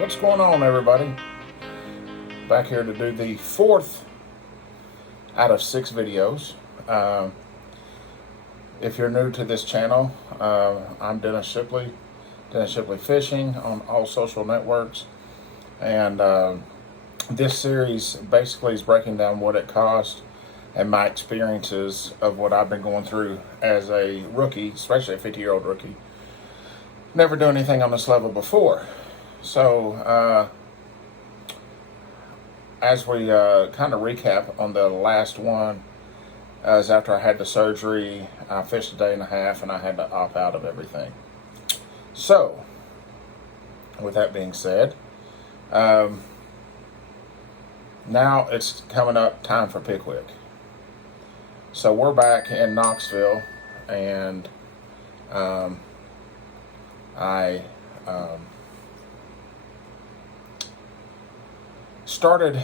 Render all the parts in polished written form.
What's going on, everybody? Back here to do the fourth out of 6 videos. If you're new to this channel, I'm Dennis Shipley, Dennis Shipley Fishing on all social networks. And this series basically is breaking down what it cost and my experiences of what I've been going through as a rookie, especially a 50-year-old rookie. Never done anything on this level before. So, as we kind of recap on the last one, as after I had the surgery, I fished a day and a half and I had to opt out of everything. So, with that being said, now it's coming up time for Pickwick. So we're back in Knoxville, and I started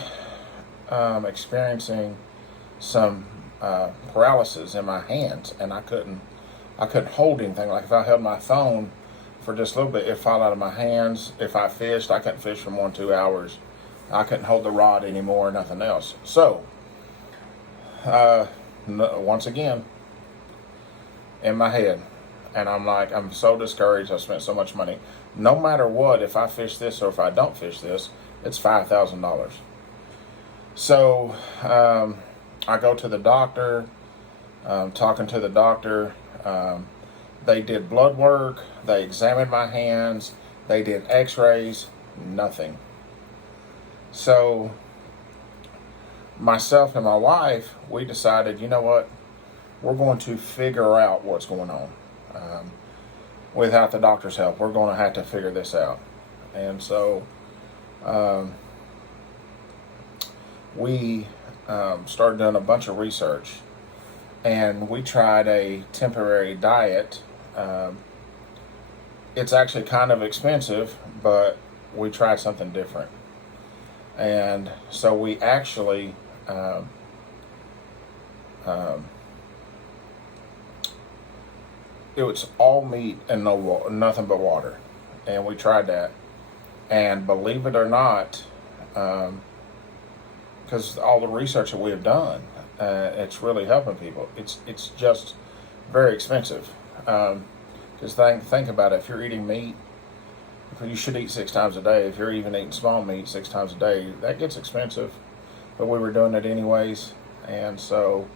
experiencing some paralysis in my hands, and I couldn't hold anything. Like if I held my phone for just a little bit, it fall out of my hands. If I fished, I couldn't fish for more than 2 hours. I couldn't hold the rod anymore, nothing else. So once again, in my head, and I'm so discouraged. I spent so much money. No matter what, if I fish this or if I don't fish this, it's $5,000. So I go to the doctor, talking to the doctor. They did blood work, they examined my hands, they did x-rays, nothing. So myself and my wife, we decided, you know what, we're going to figure out what's going on. Without the doctor's help, we're going to have to figure this out. And so we started doing a bunch of research, and we tried a temporary diet. It's actually kind of expensive, but we tried something different. And so we actually it was all meat and nothing but water, and we tried that. And believe it or not, because all the research that we have done, it's really helping people. It's just very expensive. Because think about it. If you're eating meat, you should eat 6 times a day. If you're even eating small meat 6 times a day, that gets expensive. But we were doing it anyways, and so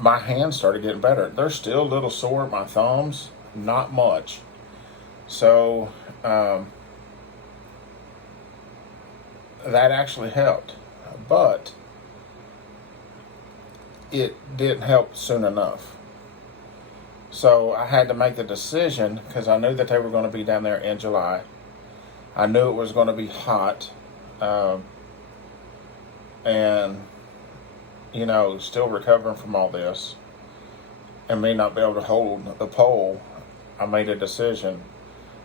my hands started getting better. They're still a little sore at my thumbs, not much. So that actually helped, but it didn't help soon enough. So I had to make the decision, because I knew that they were going to be down there in July. I knew it was going to be hot, and still recovering from all this, and may not be able to hold the pole. I made a decision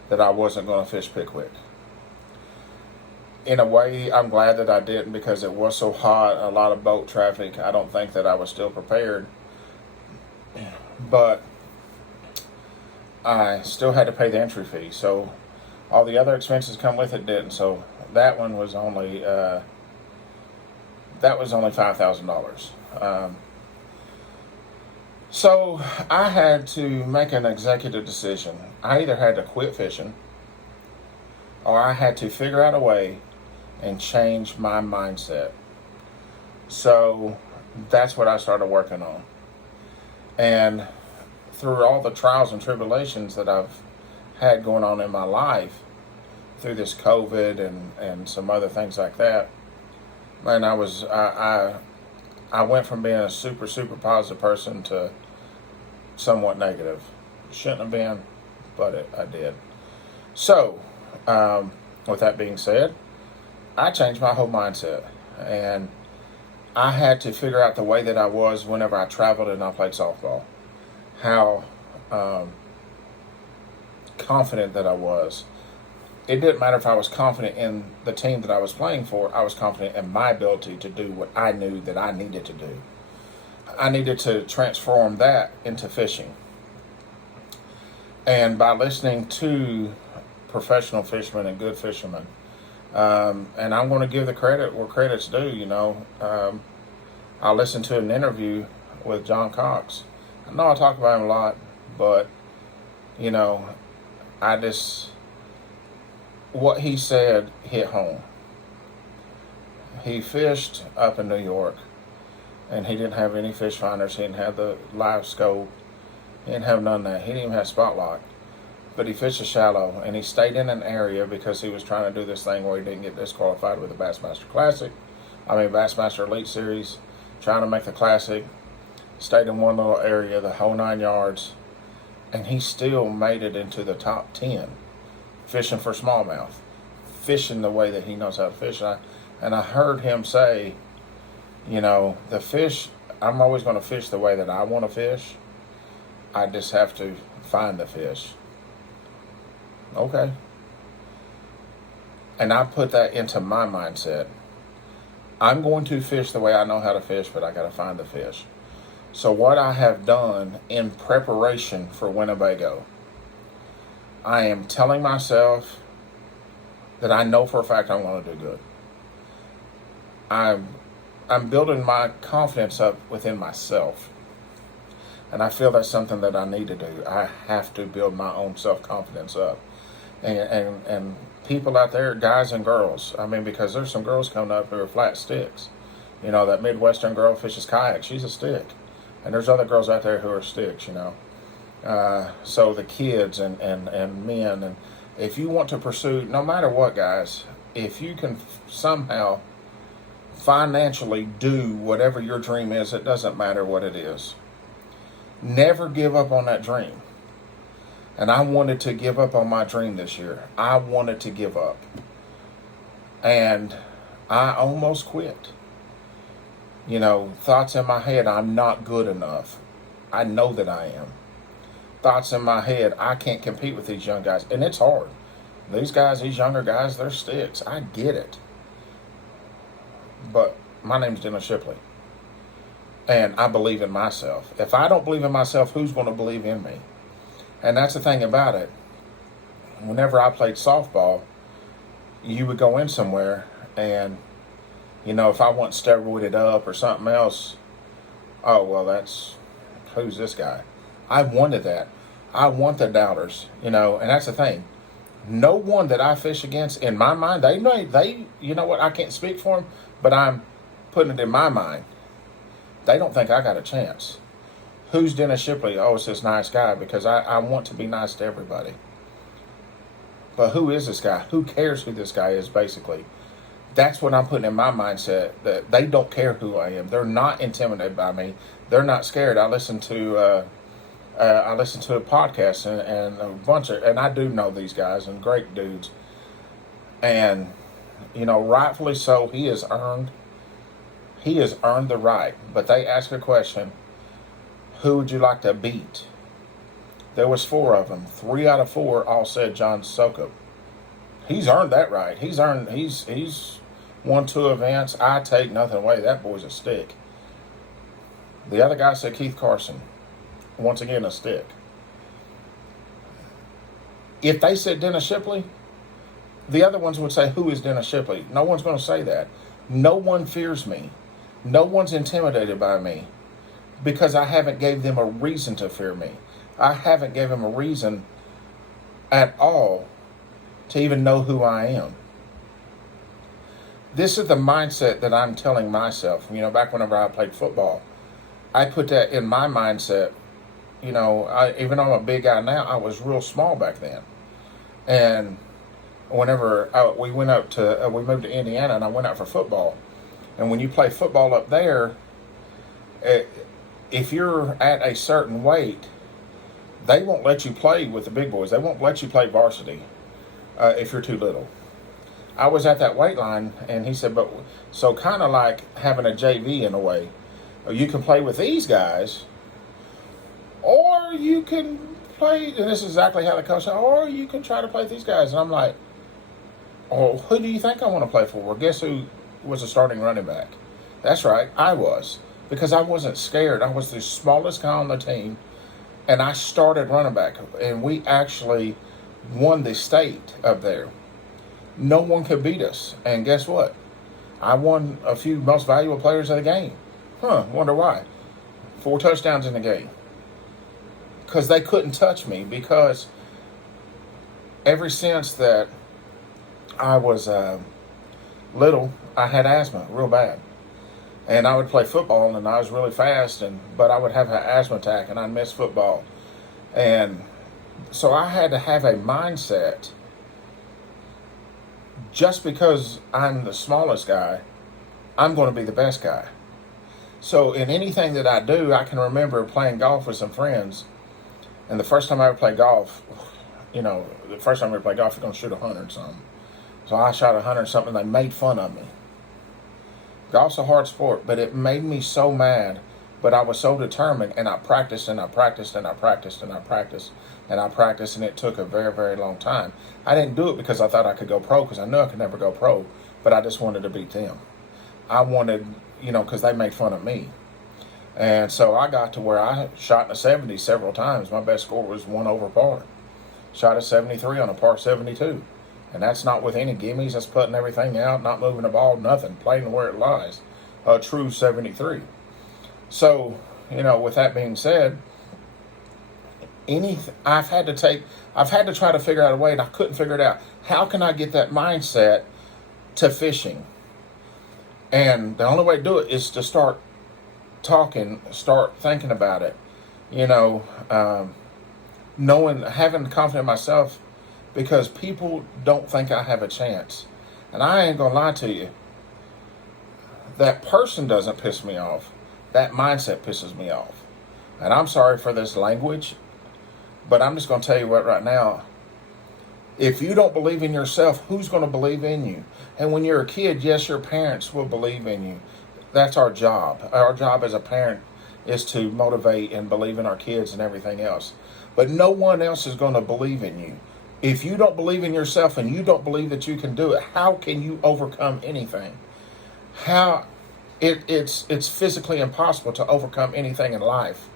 that I wasn't going to fish Pickwick. In a way, I'm glad that I didn't, because it was so hot, a lot of boat traffic. I don't think that I was still prepared, but I still had to pay the entry fee. So all the other expenses come with it didn't. So that one was only $5,000. So I had to make an executive decision. I either had to quit fishing, or I had to figure out a way and change my mindset. So that's what I started working on. And through all the trials and tribulations that I've had going on in my life, through this COVID and some other things like that, man, I went from being a super positive person to somewhat negative. Shouldn't have been, but I did. So with that being said, I changed my whole mindset, and I had to figure out the way that I was whenever I traveled and I played softball, how confident that I was. It didn't matter if I was confident in the team that I was playing for. I was confident in my ability to do what I knew that I needed to do. I needed to transform that into fishing. And by listening to professional fishermen and good fishermen, and I'm going to give the credit where credit's due. I listened to an interview with John Cox. I know I talk about him a lot, but you know, I just what he said hit home. He fished up in New York, and he didn't have any fish finders. He didn't have the live scope. He didn't have none of that. He didn't even have spotlight. But he fished a shallow, and he stayed in an area because he was trying to do this thing where he didn't get disqualified with the Bassmaster Classic. Bassmaster Elite Series, trying to make the Classic. Stayed in one little area, the whole 9 yards, and he still made it into the top 10, fishing for smallmouth, fishing the way that he knows how to fish. And I heard him say, the fish, I'm always going to fish the way that I want to fish. I just have to find the fish. Okay. And I put that into my mindset. I'm going to fish the way I know how to fish, but I got to find the fish. So what I have done in preparation for Winnebago, I am telling myself that I know for a fact I'm going to do good. I'm building my confidence up within myself. And I feel that's something that I need to do. I have to build my own self-confidence up. And people out there, guys and girls, because there's some girls coming up who are flat sticks. That Midwestern girl fishes kayak, she's a stick. And there's other girls out there who are sticks, So the kids and men, and if you want to pursue, no matter what, guys, if you can somehow financially do whatever your dream is, it doesn't matter what it is. Never give up on that dream. And I wanted to give up on my dream this year. I wanted to give up. And I almost quit. Thoughts in my head, I'm not good enough. I know that I am. Thoughts in my head, I can't compete with these young guys. And it's hard. These guys, these younger guys, they're sticks. I get it. But my name's Dennis Shipley. And I believe in myself. If I don't believe in myself, who's going to believe in me? And that's the thing about it. Whenever I played softball, you would go in somewhere and, if I wasn't steroided up or something else, oh, well, who's this guy? I wanted that. I want the doubters, and that's the thing. No one that I fish against, in my mind, they you know what, I can't speak for them, but I'm putting it in my mind. They don't think I got a chance. Who's Dennis Shipley? Oh, it's this nice guy, because I want to be nice to everybody. But who is this guy? Who cares who this guy is, basically? That's what I'm putting in my mindset, that they don't care who I am. They're not intimidated by me. They're not scared. I listen to a podcast and a bunch of, and I do know these guys and great dudes. And, rightfully so, he has earned the right. But they ask a question, who would you like to beat? There was 4 of them. 3 out of 4 all said John Succop. He's earned that right. He's won 2 events. I take nothing away. That boy's a stick. The other guy said Keith Carson. Once again, a stick. If they said Dennis Shipley, the other ones would say, who is Dennis Shipley? No one's going to say that. No one fears me. No one's intimidated by me, because I haven't gave them a reason to fear me. I haven't gave them a reason at all to even know who I am. This is the mindset that I'm telling myself. Back whenever I played football, I put that in my mindset. Even though I'm a big guy now, I was real small back then. And whenever we moved to Indiana, and I went out for football. And when you play football up there, if you're at a certain weight, they won't let you play with the big boys. They won't let you play varsity if you're too little. I was at that weight line, and he said, so kind of like having a JV in a way. You can play with these guys, or you can play, and this is exactly how the coach said, or you can try to play with these guys. And I'm like, oh, who do you think I want to play for? Well, guess who was a starting running back? That's right, I was. Because I wasn't scared. I was the smallest guy on the team. and I started running back, and we actually won the state up there. No one could beat us, and guess what? I won a few most valuable players of the game. Wonder why? 4 touchdowns in the game. Because they couldn't touch me, because ever since that I was little, I had asthma real bad. And I would play football, and I was really fast, but I would have an asthma attack, and I'd miss football. And so I had to have a mindset, just because I'm the smallest guy, I'm going to be the best guy. So in anything that I do, I can remember playing golf with some friends. And the first time I ever played golf, the first time I ever played golf, you're going to shoot 100 something. So I shot 100 something, and they made fun of me. Golf's a hard sport, but it made me so mad. But I was so determined, and I practiced, and I practiced, and I practiced, and I practiced, and I practiced, and it took a very, very long time. I didn't do it because I thought I could go pro, because I knew I could never go pro, but I just wanted to beat them. I wanted, because they made fun of me. And so I got to where I shot in the 70s several times. My best score was 1 over par. Shot a 73 on a par 72. And that's not with any gimmies. That's putting everything out, not moving the ball, nothing, playing where it lies. A true 73. So, with that being said, I've had to try to figure out a way, and I couldn't figure it out. How can I get that mindset to fishing? And the only way to do it is to start talking, start thinking about it. Knowing, having confidence in myself, because people don't think I have a chance. And I ain't gonna lie to you, that person doesn't piss me off. That mindset pisses me off. And I'm sorry for this language, but I'm just going to tell you what right now. If you don't believe in yourself, who's going to believe in you? And when you're a kid, yes, your parents will believe in you. That's our job. Our job as a parent is to motivate and believe in our kids and everything else. But no one else is going to believe in you. If you don't believe in yourself and you don't believe that you can do it, how can you overcome anything? It's physically impossible to overcome anything in life.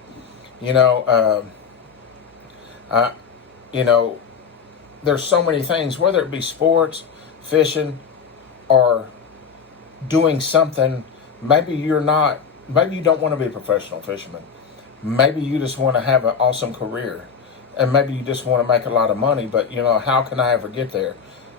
There's so many things, whether it be sports, fishing, or doing something. Maybe you don't want to be a professional fisherman. Maybe you just want to have an awesome career. And maybe you just want to make a lot of money, but how can I ever get there?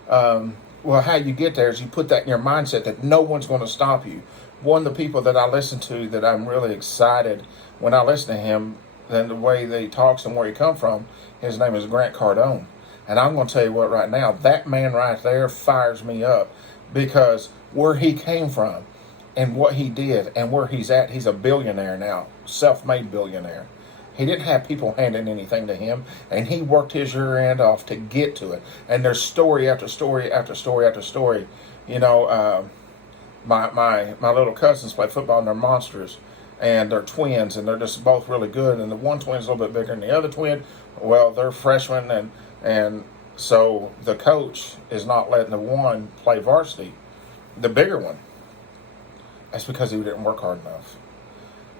Well, how you get there is you put that in your mindset that no one's going to stop you. One of the people that I listen to that I'm really excited when I listen to him, and the way that he talks and where he come from, his name is Grant Cardone. And I'm going to tell you what right now, that man right there fires me up, because where he came from and what he did and where he's at, he's a billionaire now, self-made billionaire. He didn't have people handing anything to him, and he worked his rear end off to get to it. And there's story after story after story after story. My little cousins play football, and they're monsters, and they're twins, and they're just both really good. And the one twin's a little bit bigger than the other twin. Well, they're freshmen, and so the coach is not letting the one play varsity, the bigger one. That's because he didn't work hard enough.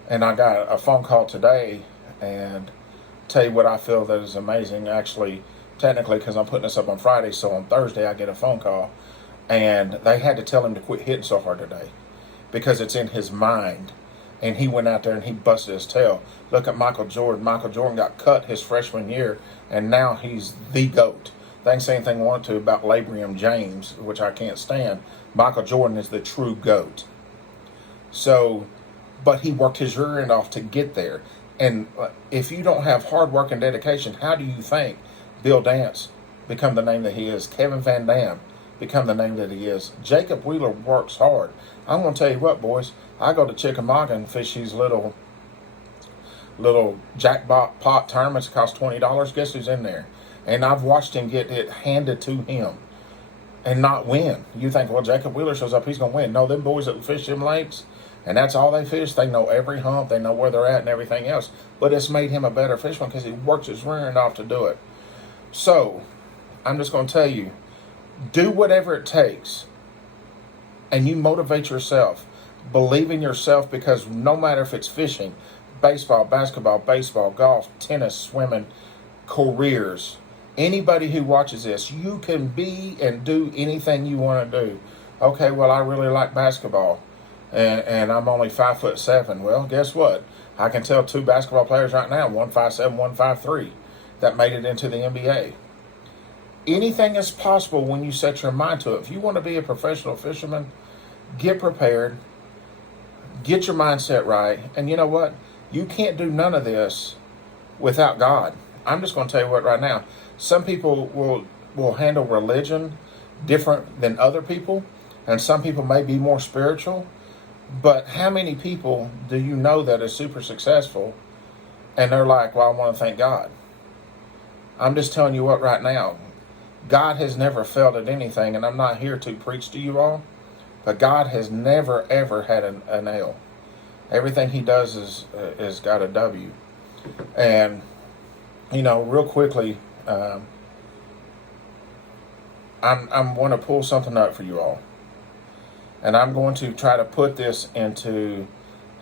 And I got a phone call today, and tell you what I feel that is amazing. Actually, technically, because I'm putting this up on Friday, so on Thursday I get a phone call, and they had to tell him to quit hitting so hard today because it's in his mind. And he went out there and he busted his tail. Look at Michael Jordan. Michael Jordan got cut his freshman year, and now he's the GOAT. They can say anything they want to about LeBron James, which I can't stand. Michael Jordan is the true GOAT. So, but he worked his rear end off to get there. And if you don't have hard work and dedication, how do you think Bill Dance become the name that he is? Kevin Van Dam become the name that he is? Jacob Wheeler works hard. I'm going to tell you what, boys. I go to Chickamauga and fish these little jackpot pot tournaments that cost $20. Guess who's in there? And I've watched him get it handed to him and not win. You think, well, Jacob Wheeler shows up, he's going to win. No, them boys that fish them lakes, and that's all they fish. They know every hump. They know where they're at and everything else. But it's made him a better fisherman because he works his rear end off to do it. So, I'm just going to tell you, do whatever it takes. And you motivate yourself. Believe in yourself, because no matter if it's fishing, baseball, basketball, baseball, golf, tennis, swimming, careers. Anybody who watches this, you can be and do anything you want to do. Okay, well, I really like basketball, and I'm only 5'7". Well, guess what? I can tell two basketball players right now, 1'5'7", 1'5'3", that made it into the NBA. Anything is possible when you set your mind to it. If you want to be a professional fisherman, get prepared, get your mindset right, and you know what? You can't do none of this without God. I'm just going to tell you what right now. Some people will handle religion different than other people, and some people may be more spiritual. But how many people do you know that are super successful and they're like, well, I want to thank God? I'm just telling you what right now. God has never failed at anything, and I'm not here to preach to you all, but God has never, ever had an L. Everything he does is got a W. And, you know, real quickly, I'm going to pull something up for you all. And I'm going to try to put this into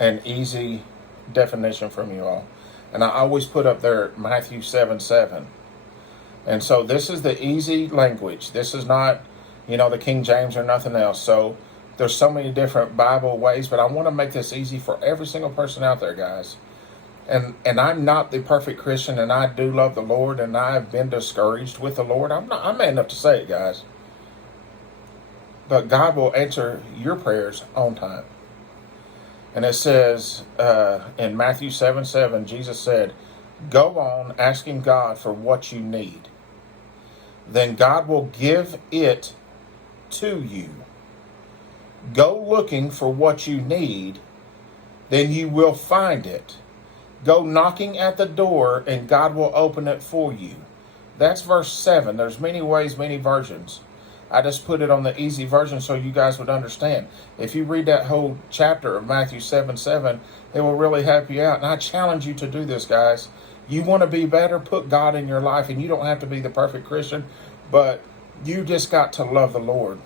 an easy definition from you all. And I always put up there Matthew 7:7. And so this is the easy language. This is not, you know, the King James or nothing else. So there's so many different Bible ways, but I want to make this easy for every single person out there, guys. And I'm not the perfect Christian, and I do love the Lord, and I've been discouraged with the Lord. I'm man enough to say it, guys. But God will answer your prayers on time. And it says in Matthew 7:7, Jesus said, go on asking God for what you need. Then God will give it to you. Go looking for what you need, then you will find it. Go knocking at the door, and God will open it for you. That's verse 7. There's many ways, many versions. I just put it on the easy version so you guys would understand. If you read that whole chapter of Matthew 7:7, it will really help you out. And I challenge you to do this, guys. You want to be better, put God in your life, and you don't have to be the perfect Christian, but you just got to love the Lord.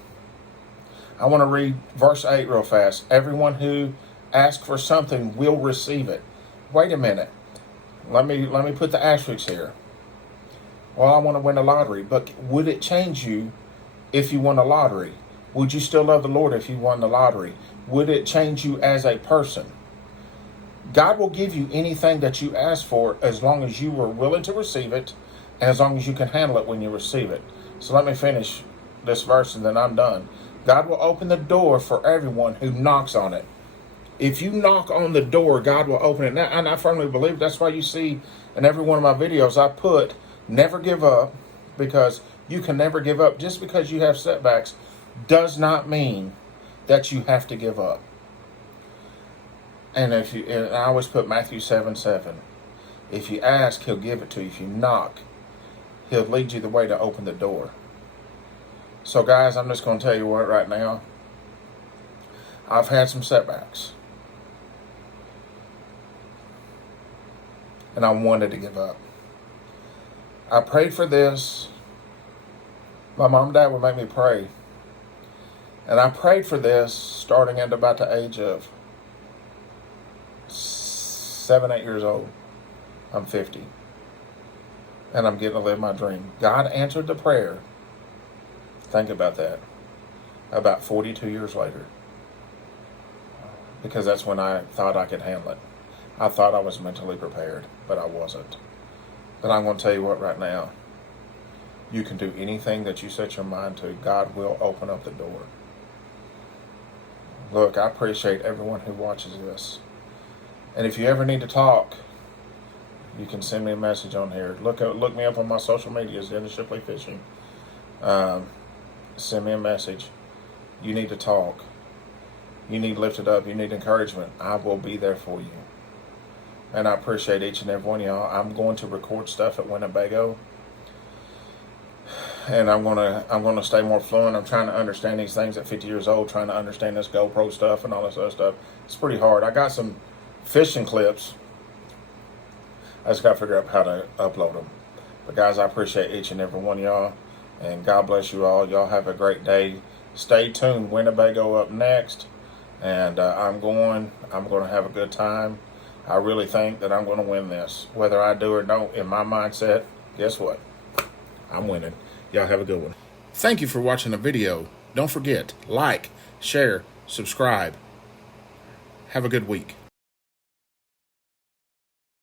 I want to read verse 8 real fast. Everyone who asks for something will receive it. Wait a minute. Let me put the asterisks here. Well, I want to win the lottery, but would it change you if you won the lottery? Would you still love the Lord if you won the lottery? Would it change you as a person? God will give you anything that you ask for as long as you are willing to receive it and as long as you can handle it when you receive it. So let me finish this verse and then I'm done. God will open the door for everyone who knocks on it. If you knock on the door, God will open it. And I firmly believe that's why you see in every one of my videos I put never give up, because you can never give up. Just because you have setbacks does not mean that you have to give up. And I always put Matthew 7:7. If you ask, he'll give it to you. If you knock, he'll lead you the way to open the door. So guys, I'm just going to tell you what right now. I've had some setbacks. And I wanted to give up. I prayed for this. My mom and dad would make me pray. And I prayed for this starting at about the age of 7, 8 years old. I'm 50. And I'm getting to live my dream. God answered the prayer. Think about that. About 42 years later. Because that's when I thought I could handle it. I thought I was mentally prepared, but I wasn't. But I'm going to tell you what right now. You can do anything that you set your mind to. God will open up the door. Look, I appreciate everyone who watches this. And if you ever need to talk, you can send me a message on here. Look me up on my social medias, Dennis Shipley Fishing. Send me a message. You need to talk. You need lifted up. You need encouragement. I will be there for you. And I appreciate each and every one of y'all. I'm going to record stuff at Winnebago. And I'm gonna stay more fluent. I'm trying to understand these things at 50 years old, trying to understand this GoPro stuff and all this other stuff. It's pretty hard. I got some fishing clips. I just got to figure out how to upload them. But guys, I appreciate each and every one of y'all. And God bless you all. Y'all have a great day. Stay tuned. Winnebago up next. And I'm going to have a good time. I really think that I'm going to win this. Whether I do or don't, in my mindset, guess what? I'm winning. Y'all have a good one. Thank you for watching the video. Don't forget, like, share, subscribe. Have a good week.